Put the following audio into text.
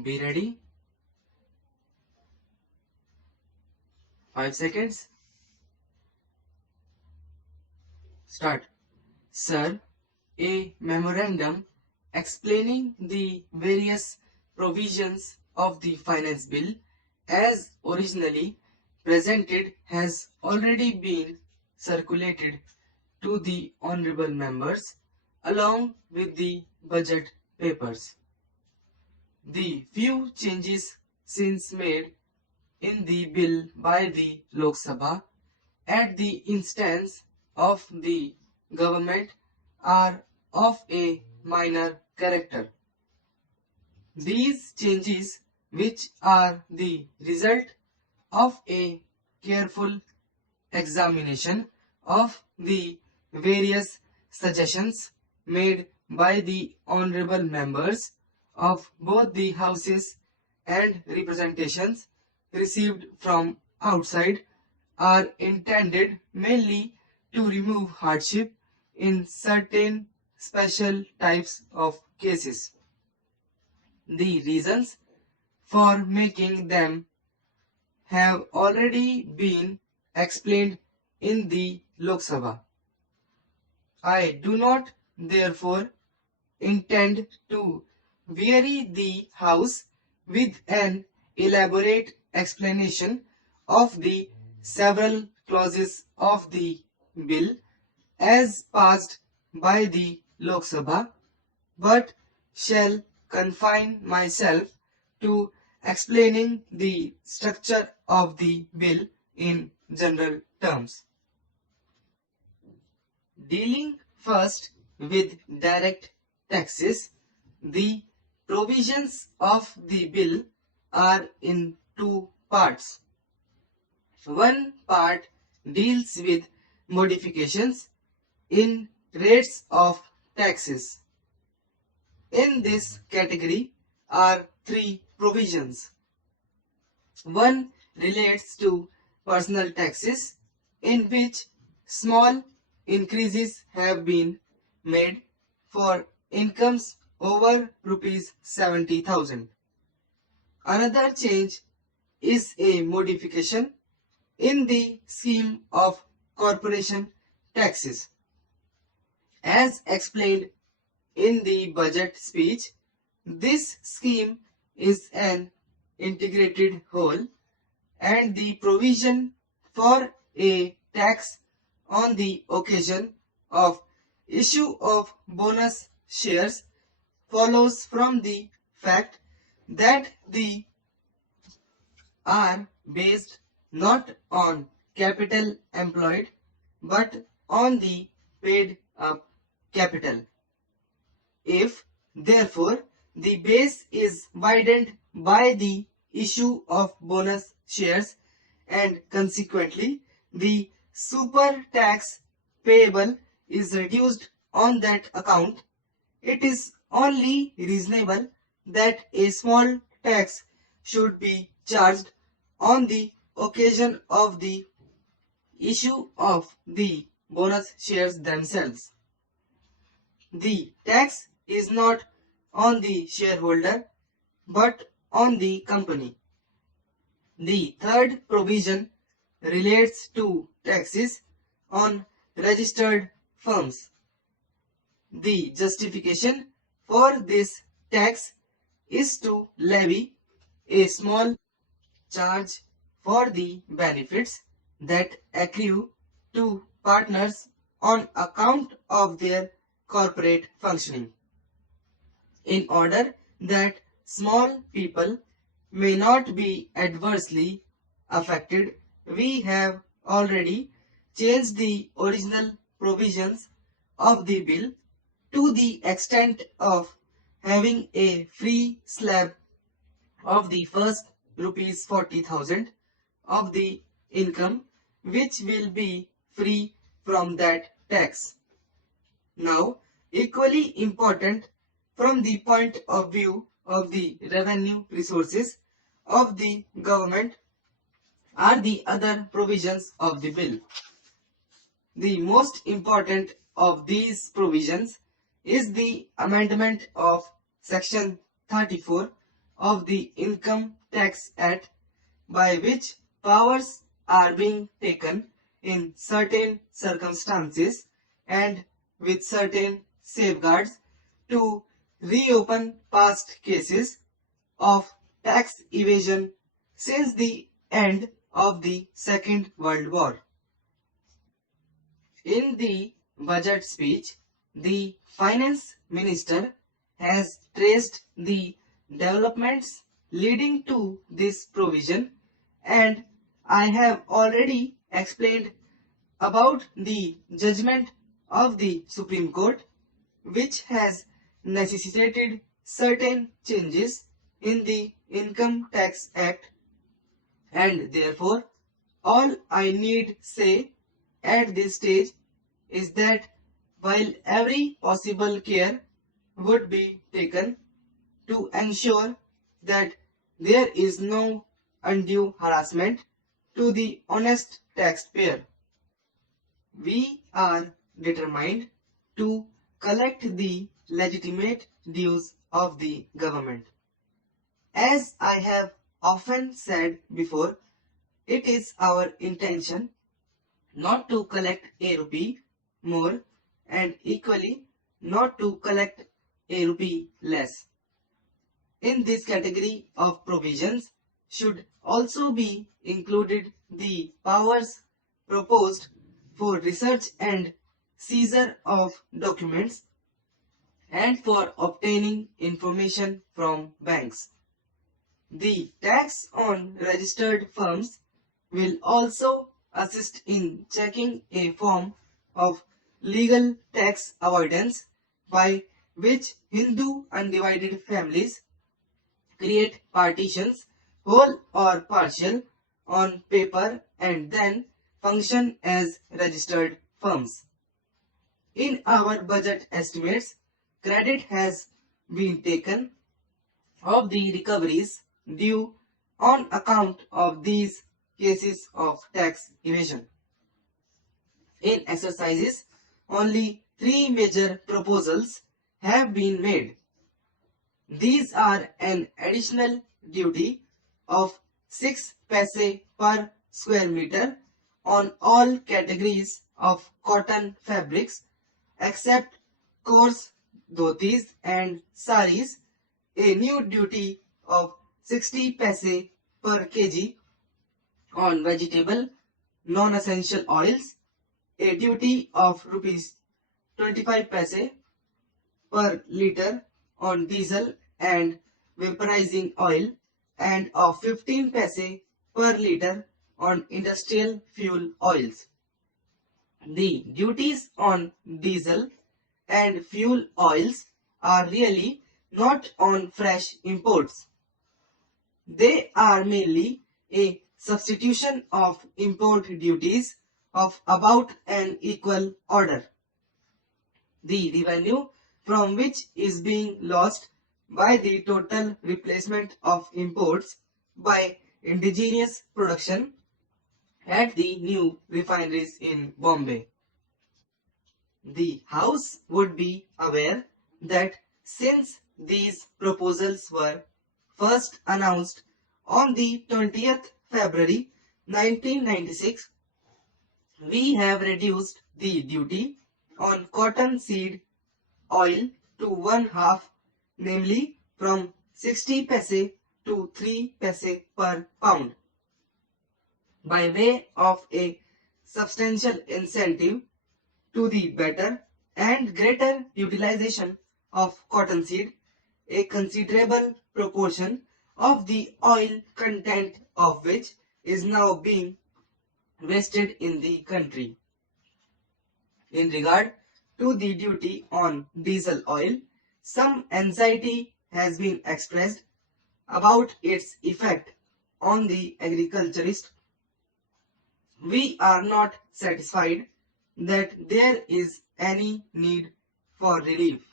Be ready. 5 seconds. Start. Sir, a memorandum explaining the various provisions of the finance bill as originally presented has already been circulated to the honorable members along with the budget papers. The few changes since made in the bill by the Lok Sabha at the instance of the government are of a minor character. These changes, which are the result of a careful examination of the various suggestions made by the honorable members of both the houses and representations received from outside, are intended mainly to remove hardship in certain special types of cases. The reasons for making them have already been explained in the Lok Sabha. I do not, therefore, intend to weary the House with an elaborate explanation of the several clauses of the bill as passed by the Lok Sabha, but shall confine myself to explaining the structure of the bill in general terms. Dealing first with direct taxes, the provisions of the bill are in two parts. One part deals with modifications in rates of taxes. In this category are three provisions. One relates to personal taxes, in which small increases have been made for incomes over rupees 70,000. Another change is a modification in the scheme of corporation taxes. As explained in the budget speech, this scheme is an integrated whole, and the provision for a tax on the occasion of issue of bonus shares follows from the fact that the are based not on capital employed but on the paid up capital. If, therefore, the base is widened by the issue of bonus shares and consequently the super tax payable is reduced on that account, it is only reasonable that a small tax should be charged on the occasion of the issue of the bonus shares themselves. The tax is not on the shareholder but on the company. The third provision relates to taxes on registered firms. The justification for this tax is to levy a small charge for the benefits that accrue to partners on account of their corporate functioning. In order that small people may not be adversely affected, we have already changed the original provisions of the bill to the extent of having a free slab of the first rupees 40,000 of the income, which will be free from that tax. Now, equally important from the point of view of the revenue resources of the government are the other provisions of the bill. The most important of these provisions is the amendment of section 34 of the Income Tax Act, by which powers are being taken in certain circumstances and with certain safeguards to reopen past cases of tax evasion since the end of the Second World War. In the budget speech, the finance minister has traced the developments leading to this provision, and I have already explained about the judgment of the Supreme Court, which has necessitated certain changes in the Income Tax Act, and therefore all I need say at this stage is that while every possible care would be taken to ensure that there is no undue harassment to the honest taxpayer, we are determined to collect the legitimate dues of the government. As I have often said before, it is our intention not to collect a rupee more and equally not to collect a rupee less. In this category of provisions should also be included the powers proposed for research and seizure of documents and for obtaining information from banks. The tax on registered firms will also assist in checking a form of legal tax avoidance by which Hindu undivided families create partitions, whole or partial, on paper and then function as registered firms. In our budget estimates, credit has been taken of the recoveries due on account of these cases of tax evasion. In exercises, only 3 major proposals have been made. These are an additional duty of 6 paise per square meter on all categories of cotton fabrics except coarse dhotis and saris, a new duty of 60 paise per kg on vegetable non-essential oils, a duty of rupees 25 paise per liter on diesel and vaporizing oil, and of 15 paise per liter on industrial fuel oils. The duties on diesel and fuel oils are really not on fresh imports. They are mainly a substitution of import duties of about an equal order, the revenue from which is being lost by the total replacement of imports by indigenous production at the new refineries in Bombay. The House would be aware that since these proposals were first announced on the 20th February 1996, we have reduced the duty on cotton seed oil to 1/2, namely from 60 paise to 3 paise per pound, by way of a substantial incentive to the better and greater utilization of cottonseed, a considerable proportion of the oil content of which is now being wasted in the country. In regard to the duty on diesel oil, some anxiety has been expressed about its effect on the agriculturist. We are not satisfied that there is any need for relief.